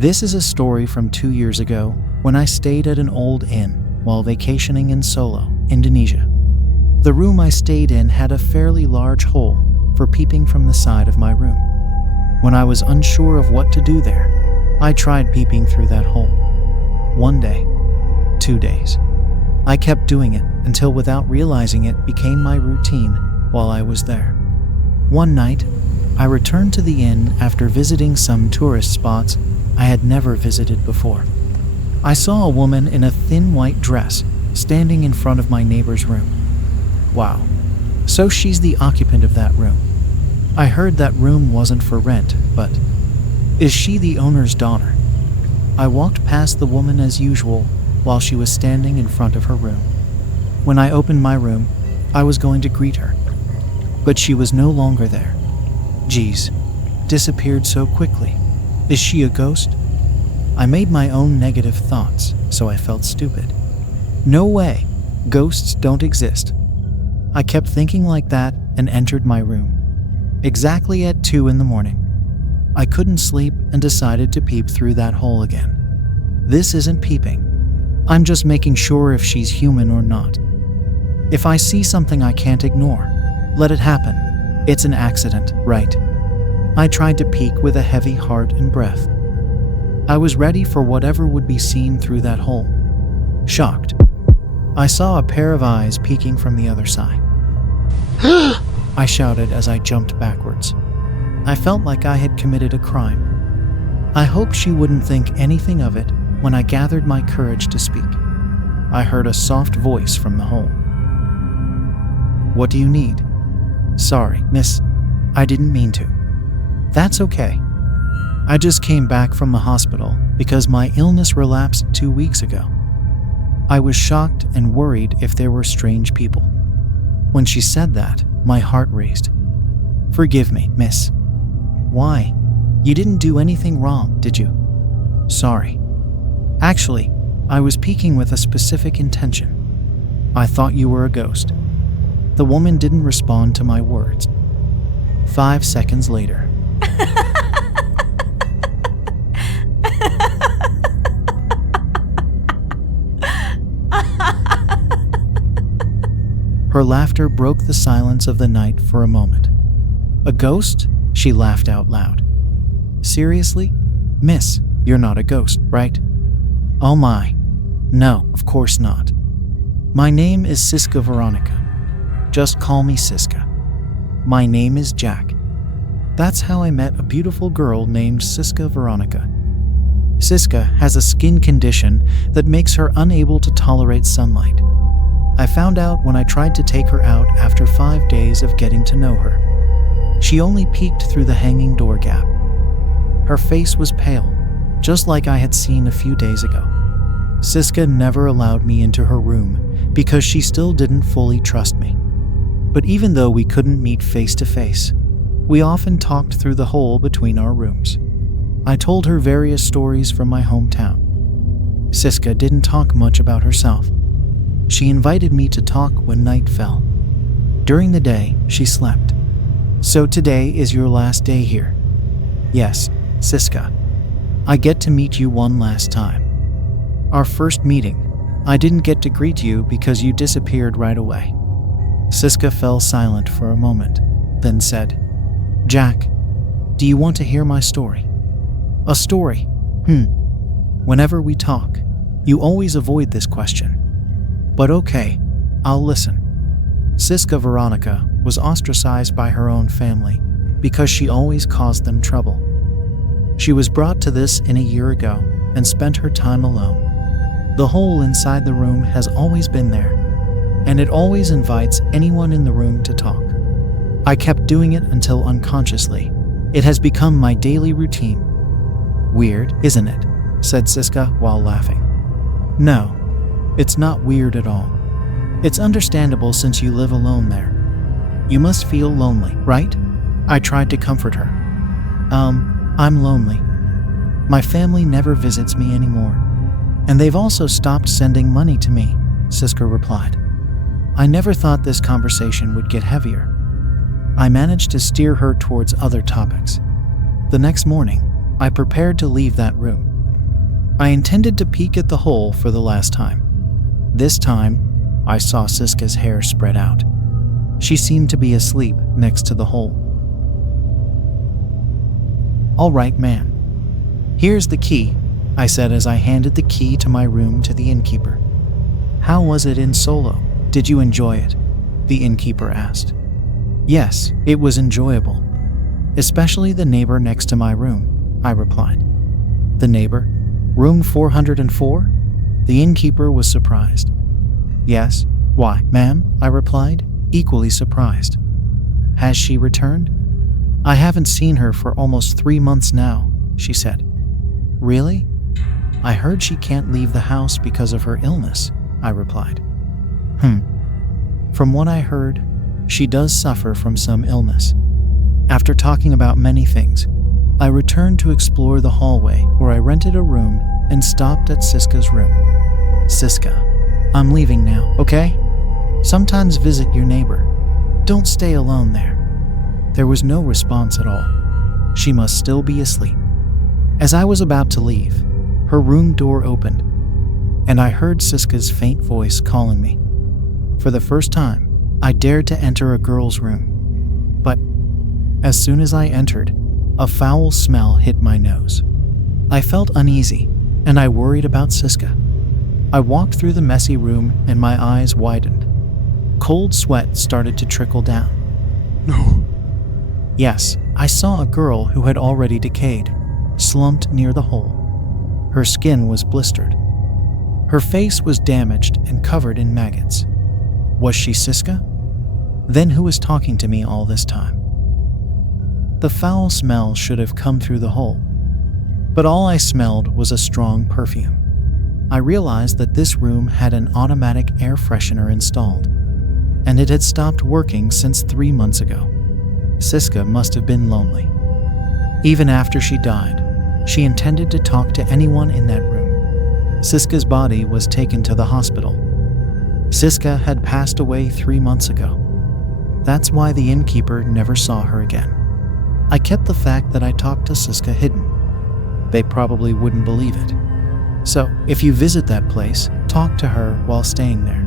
This is a story from 2 years ago when I stayed at an old inn while vacationing in Solo, Indonesia. The room I stayed in had a fairly large hole for peeping from the side of my room. When I was unsure of what to do there, I tried peeping through that hole. 1 day, 2 days. I kept doing it until without realizing it became my routine while I was there. One night, I returned to the inn after visiting some tourist spots I had never visited before. I saw a woman in a thin white dress standing in front of my neighbor's room. Wow, so she's the occupant of that room. I heard that room wasn't for rent, but is she the owner's daughter? I walked past the woman as usual while she was standing in front of her room. When I opened my room, I was going to greet her, but she was no longer there. Geez, disappeared so quickly. Is she a ghost? I made my own negative thoughts, so I felt stupid. No way, ghosts don't exist. I kept thinking like that and entered my room. Exactly at 2 in the morning. I couldn't sleep and decided to peep through that hole again. This isn't peeping. I'm just making sure if she's human or not. If I see something I can't ignore, let it happen. It's an accident, right? I tried to peek with a heavy heart and breath. I was ready for whatever would be seen through that hole. Shocked, I saw a pair of eyes peeking from the other side. I shouted as I jumped backwards. I felt like I had committed a crime. I hoped she wouldn't think anything of it when I gathered my courage to speak. I heard a soft voice from the hole. "What do you need?" "Sorry, miss. I didn't mean to." "That's okay. I just came back from the hospital because my illness relapsed 2 weeks ago." I was shocked and worried if there were strange people. When she said that, my heart raced. "Forgive me, miss." "Why? You didn't do anything wrong, did you?" "Sorry. Actually, I was peeking with a specific intention. I thought you were a ghost." The woman didn't respond to my words. 5 seconds later. Her laughter broke the silence of the night for a moment. "A ghost?" She laughed out loud. "Seriously? Miss, you're not a ghost, right?" "Oh my. No, of course not. My name is Siska Veronica. Just call me Siska. My name is Jack. That's how I met a beautiful girl named Siska Veronica. Siska has a skin condition that makes her unable to tolerate sunlight. I found out when I tried to take her out after 5 days of getting to know her. She only peeked through the hanging door gap. Her face was pale, just like I had seen a few days ago. Siska never allowed me into her room because she still didn't fully trust me. But even though we couldn't meet face to face, we often talked through the hole between our rooms. I told her various stories from my hometown. Siska didn't talk much about herself. She invited me to talk when night fell. During the day, she slept. "So today is your last day here?" "Yes, Siska. I get to meet you one last time. Our first meeting, I didn't get to greet you because you disappeared right away." Siska fell silent for a moment, then said, "Jack, do you want to hear my story?" "A story? Whenever we talk, you always avoid this question. But okay, I'll listen." Siska Veronica was ostracized by her own family because she always caused them trouble. She was brought to this inn a year ago and spent her time alone. The hole inside the room has always been there, and it always invites anyone in the room to talk. I kept doing it until unconsciously. It has become my daily routine. "Weird, isn't it?" said Siska while laughing. "No, it's not weird at all. It's understandable since you live alone there. You must feel lonely, right?" I tried to comfort her. I'm lonely. My family never visits me anymore, and they've also stopped sending money to me," Siska replied. I never thought this conversation would get heavier. I managed to steer her towards other topics. The next morning, I prepared to leave that room. I intended to peek at the hole for the last time. This time, I saw Siska's hair spread out. She seemed to be asleep next to the hole. "All right, man. Here's the key," I said as I handed the key to my room to the innkeeper. "How was it in Solo? Did you enjoy it?" the innkeeper asked. "Yes, it was enjoyable. Especially the neighbor next to my room," I replied. "The neighbor? Room 404? The innkeeper was surprised. "Yes. Why, ma'am?" I replied, equally surprised. "Has she returned?" "I haven't seen her for almost 3 months now," she said. "Really? I heard she can't leave the house because of her illness," I replied. From what I heard, she does suffer from some illness." After talking about many things, I returned to explore the hallway where I rented a room and stopped at Siska's room. "Siska, I'm leaving now, okay? Sometimes visit your neighbor. Don't stay alone there." There was no response at all. She must still be asleep. As I was about to leave, her room door opened, and I heard Siska's faint voice calling me. For the first time, I dared to enter a girl's room. But as soon as I entered, a foul smell hit my nose. I felt uneasy, and I worried about Siska. I walked through the messy room and my eyes widened. Cold sweat started to trickle down. No. Yes, I saw a girl who had already decayed, slumped near the hole. Her skin was blistered. Her face was damaged and covered in maggots. Was she Siska? Then who was talking to me all this time? The foul smell should have come through the hole, but all I smelled was a strong perfume. I realized that this room had an automatic air freshener installed, and it had stopped working since 3 months ago. Siska must have been lonely. Even after she died, she intended to talk to anyone in that room. Siska's body was taken to the hospital. Siska had passed away 3 months ago. That's why the innkeeper never saw her again. I kept the fact that I talked to Siska hidden. They probably wouldn't believe it. So, if you visit that place, talk to her while staying there.